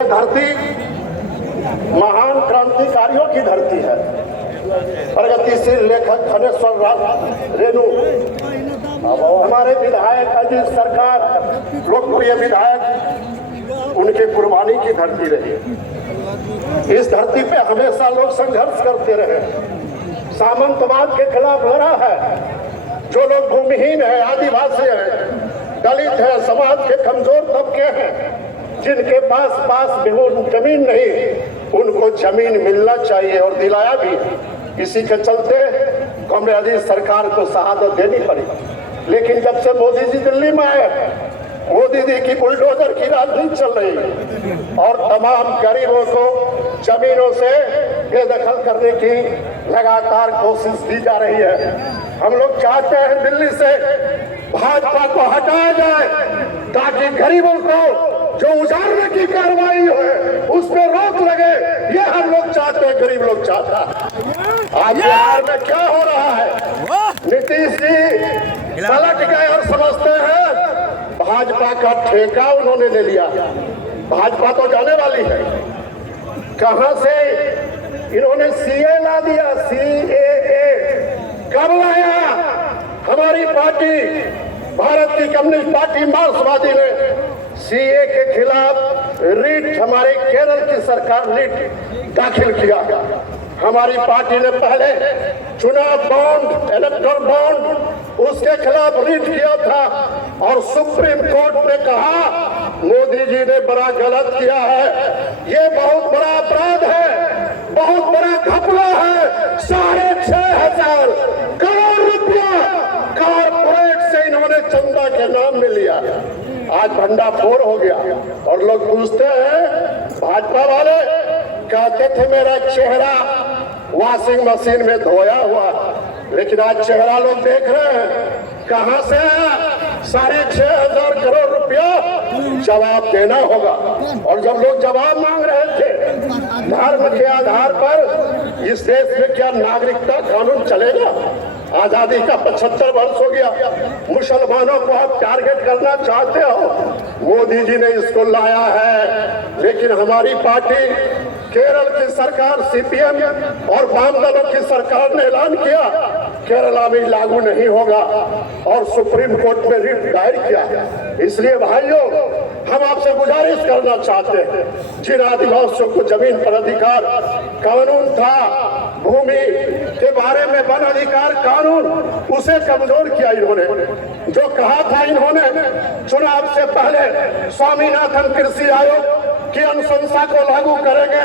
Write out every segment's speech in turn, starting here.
धरती महान क्रांतिकारियों की धरती है। प्रगतिशील लेखक धनेश्वर रेणु, हमारे विधायक अजीत सरकार, लोकप्रिय विधायक, उनके कुर्बानी की धरती रही। इस धरती पे हमेशा लोग संघर्ष करते रहे, सामंतवाद के खिलाफ लड़ा है। जो लोग भूमिहीन है, आदिवासी है, दलित है, समाज के कमजोर तबके हैं, जिनके पास जमीन नहीं, उनको जमीन मिलना चाहिए और दिलाया भी। इसी के चलते कांग्रेस सरकार को शहादत देनी पड़ी। लेकिन जब से मोदी जी दिल्ली में आए, मोदी जी की बुलडोजर की राजनीति चल रही और तमाम गरीबों को जमीनों से बेदखल करने की लगातार कोशिश की जा रही है। हम लोग चाहते हैं दिल्ली से भाजपा को हटाया जाए ताकि गरीबों को जो उजाड़ने की कार्रवाई है उस पर रोक लगे। ये हम लोग चाहते हैं, गरीब लोग चाहता है। आज बिहार में क्या हो रहा है? नीतीश जी पलट गए और समझते हैं भाजपा का ठेका उन्होंने ले लिया। भाजपा तो जाने वाली है। कहां से इन्होंने सीए ला दिया, सीएए कब लाया? हमारी पार्टी भारत की कम्युनिस्ट पार्टी मार्क्सवादी ने सीए के खिलाफ रीट, हमारे केरल की सरकार रीट दाखिल किया। हमारी पार्टी ने पहले चुनाव बॉन्ड, इलेक्टोरल बॉन्ड, उसके खिलाफ रीट किया था और सुप्रीम कोर्ट ने कहा मोदी जी ने बड़ा गलत किया है, ये बहुत बड़ा अपराध है, बहुत बड़ा घपला है। 6,500 करोड़ रुपया कारपोरेट से इन्होंने चंदा के नाम में लिया। आज भंडाफोड़ हो गया और लोग पूछते हैं, भाजपा वाले कहते थे मेरा चेहरा वॉशिंग मशीन में धोया हुआ, लेकिन आज चेहरा लोग देख रहे हैं कहां से आया। 6,500 करोड़ रुपया जवाब देना होगा। और जब लोग जवाब मांग रहे थे धर्म के आधार पर, इस देश में क्या नागरिकता कानून चलेगा? आजादी का 75 वर्ष हो गया, मुसलमानों को आप टारगेट करना चाहते हो। मोदी जी ने इसको लाया है, लेकिन हमारी पार्टी, केरल की सरकार सीपीएम और वाम दलों की सरकार ने ऐलान किया केरला में लागू नहीं होगा और सुप्रीम कोर्ट में रिट दायर किया। इसलिए भाइयों, हम आपसे गुजारिश करना चाहते हैं, जिन आदिवासियों को जमीन पर अधिकार कानून था, भूमि के बारे में वन अधिकार कानून, उसे कमजोर किया इन्होंने। जो कहा था इन्होंने चुनाव से पहले स्वामीनाथन कृषि आयोग की अनुशंसा को लागू करेंगे,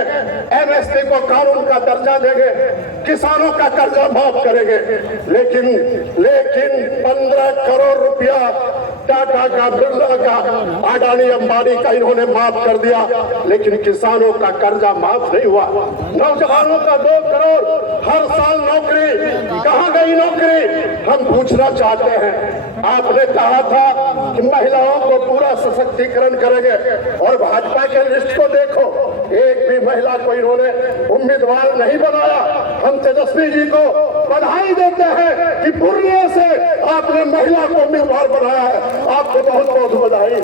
एमएसपी को कानून का दर्जा देंगे, किसानों का कर्जा माफ करेंगे, लेकिन 15 करोड़ रुपया टाटा का, बिरला का, अडानी अंबानी का इन्होंने माफ कर दिया, लेकिन किसानों का कर्जा माफ नहीं हुआ। नौजवानों का 2 करोड़ हर साल नौकरी, कहां गई नौकरी? हम पूछना चाहते हैं। आपने कहा था कि महिलाओं को पूरा सशक्तिकरण करेंगे और भाजपा के लिस्ट को देखो, एक भी महिला को इन्होंने उम्मीदवार नहीं बनाया। हम तेजस्वी जी को बधाई देते हैं कि पूर्णिया से आपने महिला को उम्मीदवार बनाया है, आपको बहुत बहुत बधाई।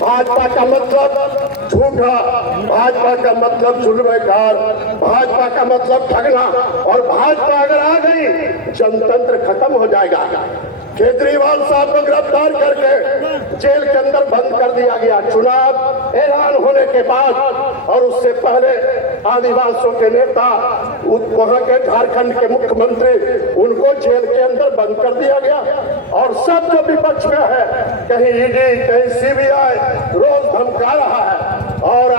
भाजपा का मतलब झूठा, भाजपा का मतलब जुल्मेकार, भाजपा का मतलब ठगना, और भाजपा अगर आ गई जनतंत्र खत्म हो जाएगा। केजरीवाल साहब को गिरफ्तार करके जेल के अंदर बंद कर दिया गया चुनाव ऐलान होने के बाद, और उससे पहले आदिवासियों के नेता, वहां के झारखंड के मुख्यमंत्री, उनको जेल के अंदर बंद कर दिया गया। और सब जो विपक्ष में है, कहीं ईडी, कहीं सीबीआई, रोज धमका रहा है। और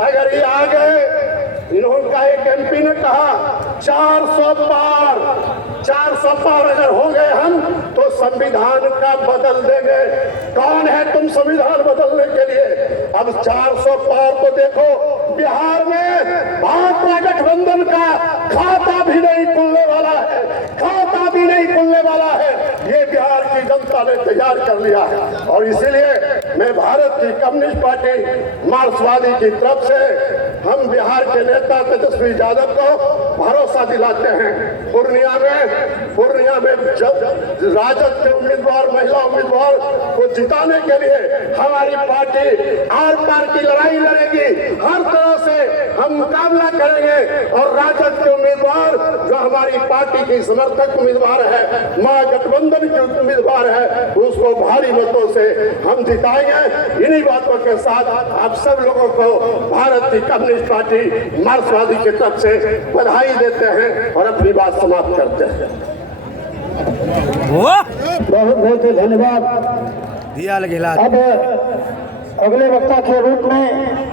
अगर ये आ गए, इन्होंने एक एमपी ने कहा 400 पार अगर हो गए हम तो संविधान का बदल देंगे। कौन है तुम संविधान बदलने के लिए? अब 400 पार को देखो, बिहार में भाजपा गठबंधन का खाता भी नहीं खुलने वाला है, खाता भी नहीं खुलने वाला है। ये बिहार की जनता ने तैयार कर लिया है। और इसीलिए मैं भारत की कम्युनिस्ट पार्टी मार्क्सवादी की तरफ से हम बिहार के नेता तेजस्वी यादव को भरोसा दिलाते हैं। पूर्णिया में जब राजद के उम्मीदवार, महिला उम्मीदवार को जिताने के लिए हमारी पार्टी आर पार की लड़ाई लड़ेगी। हर तरह से हम मुकाबला करेंगे और राजद के उम्मीदवार जो हमारी पार्टी की समर्थक उम्मीदवार है, महागठबंधन की उम्मीदवार है, उसको भारी मतों से हम जिताएंगे। इन्हीं बातों के साथ आप सब लोगों को भारत की कम्युनिस्ट पार्टी मार्क्सवादी की तरफ से बधाई देते हैं और अपनी बात समाप्त करते हैं। बहुत बहुत धन्यवाद। दिया लगे अब अगले वक्ता के रूप में